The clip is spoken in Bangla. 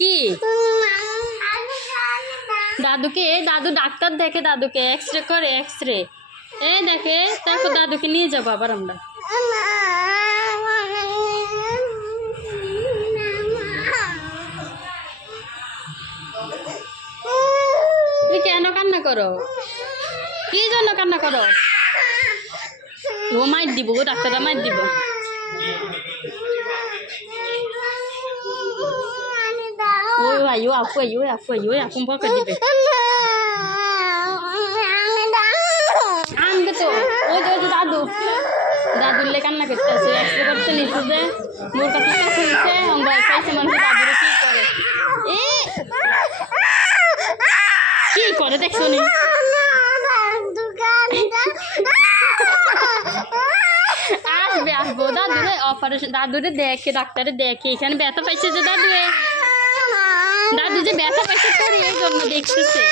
কি দাদুকে দাদু ডাক্তার দেখে দাদুকে এক্সরে করে এক্সরে দেখে তারপর দাদুকে নিয়ে যাবো আবার আমরা তুমি কেন কান্না করো কি জন্য কান্না করো ও মাইর দিব ও ডাক্তাররা মাইর দিব ও আয়ো আপু আয়ো আপু আয়ো আপু পকে দিবে আনবে তো ওই যে দাদু দাদুলে কান্না করতেছে এক্সরে করতে নিচে যে মোর কাছে খুলছে ভয় পাইছে মানুষ দাদুরে কি করে কি করে দেখছো নি আসবে আসবো দাদুরে অপারেশন দাদুরে দেখে ডাক্তারে দেখে এখানে ব্যথা পাইছে যে দাদু যে ব্যথা পাইছে তোর এই জন্য দেখতেছে